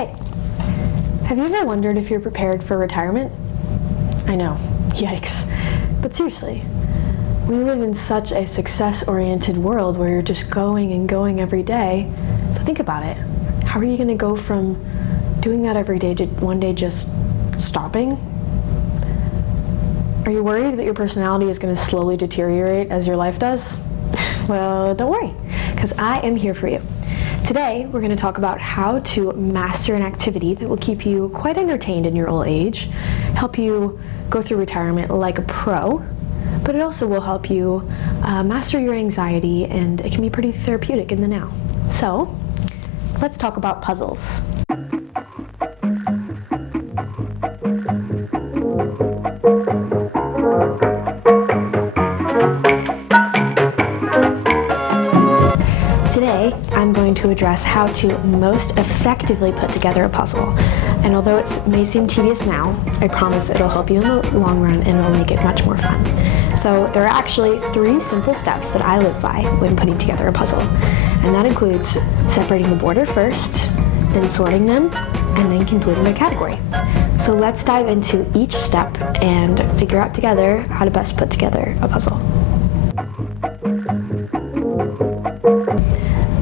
Hey, have you ever wondered if you're prepared for retirement? I know, yikes. But seriously, we live in such a success-oriented world where you're just going and going every day. So think about it. How are you going to go from doing that every day to one day just stopping? Are you worried that your personality is going to slowly deteriorate as your life does? Well, don't worry, because I am here for you. Today, we're going to talk about how to master an activity that will keep you quite entertained in your old age, help you go through retirement like a pro, but it also will help you master your anxiety, and it can be pretty therapeutic in the now. So, let's talk about puzzles. Today, I'm going to address how to most effectively put together a puzzle. And although it may seem tedious now, I promise it'll help you in the long run and it'll make it much more fun. So there are actually 3 simple steps that I live by when putting together a puzzle. And that includes separating the border first, then sorting them, and then completing the category. So let's dive into each step and figure out together how to best put together a puzzle.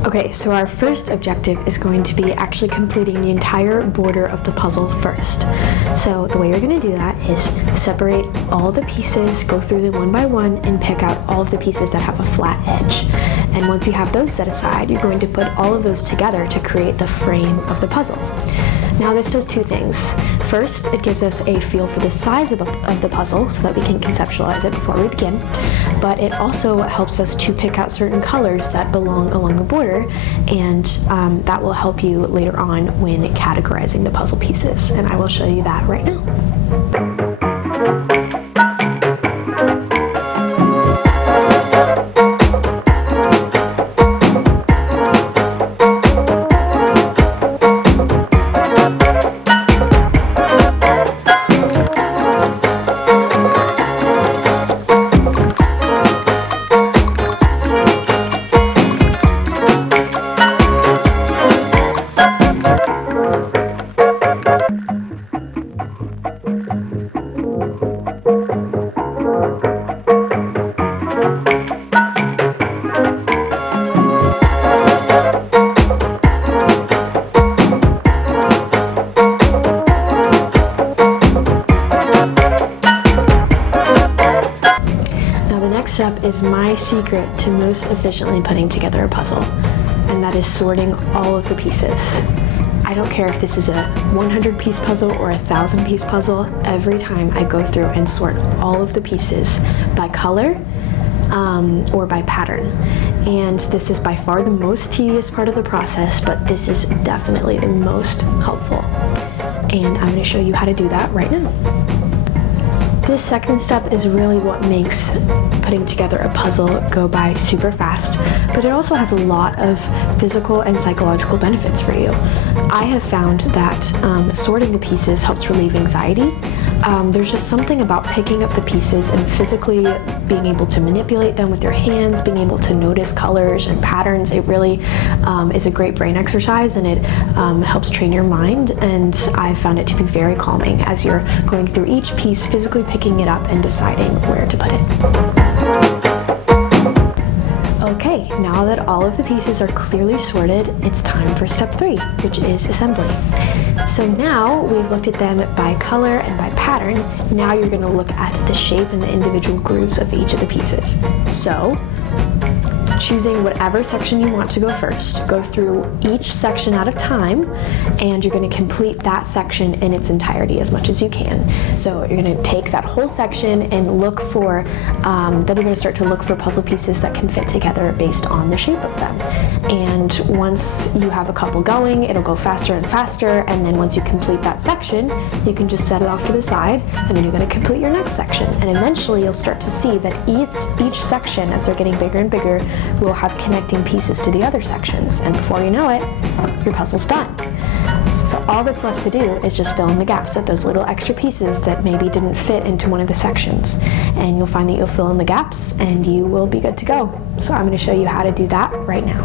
Okay, so our first objective is going to be actually completing the entire border of the puzzle first. So the way you're going to do that is separate all the pieces, go through them one by one, and pick out all of the pieces that have a flat edge. And once you have those set aside, you're going to put all of those together to create the frame of the puzzle. Now this does 2 things. First, it gives us a feel for the size of the puzzle so that we can conceptualize it before we begin, but it also helps us to pick out certain colors that belong along the border, and that will help you later on when categorizing the puzzle pieces, and I will show you that right now. Step is my secret to most efficiently putting together a puzzle, and that is sorting all of the pieces. I don't care if this is a 100-piece puzzle or a 1,000-piece puzzle, every time I go through and sort all of the pieces by color or by pattern. And this is by far the most tedious part of the process, but this is definitely the most helpful. And I'm going to show you how to do that right now. This second step is really what makes putting together a puzzle go by super fast, but it also has a lot of physical and psychological benefits for you. I have found that sorting the pieces helps relieve anxiety. There's just something about picking up the pieces and physically being able to manipulate them with your hands, being able to notice colors and patterns. It really is a great brain exercise, and it helps train your mind, and I've found it to be very calming as you're going through each piece, physically picking it up and deciding where to put it. Okay, now that all of the pieces are clearly sorted, it's time for step 3, which is assembly. So now we've looked at them by color and by pattern. Now you're going to look at the shape and the individual grooves of each of the pieces. So, choosing whatever section you want to go first, go through each section at a time, and you're going to complete that section in its entirety as much as you can. So you're going to take that whole section and look for, then you're going to start to look for puzzle pieces that can fit together based on the shape of them. And once you have a couple going, it'll go faster and faster, and then once you complete that section, you can just set it off to the side, and then you're going to complete your next section. And eventually you'll start to see that each section, as they're getting bigger and bigger, will have connecting pieces to the other sections, and before you know it, your puzzle's done. So all that's left to do is just fill in the gaps with those little extra pieces that maybe didn't fit into one of the sections, and you'll find that you'll fill in the gaps and you will be good to go. So I'm going to show you how to do that right now.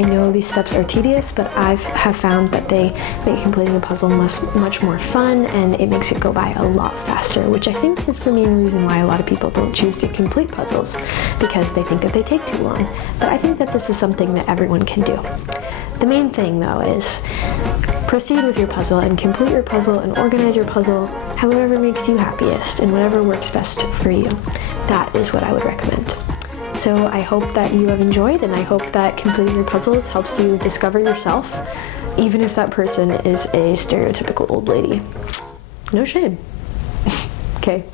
I know these steps are tedious, but have found that they make completing a puzzle much more fun, and it makes it go by a lot faster, which I think is the main reason why a lot of people don't choose to complete puzzles, because they think that they take too long. But I think that this is something that everyone can do. The main thing, though, is proceed with your puzzle and complete your puzzle and organize your puzzle however makes you happiest and whatever works best for you. That is what I would recommend. So I hope that you have enjoyed, and I hope that completing your puzzles helps you discover yourself, even if that person is a stereotypical old lady. No shame. Okay.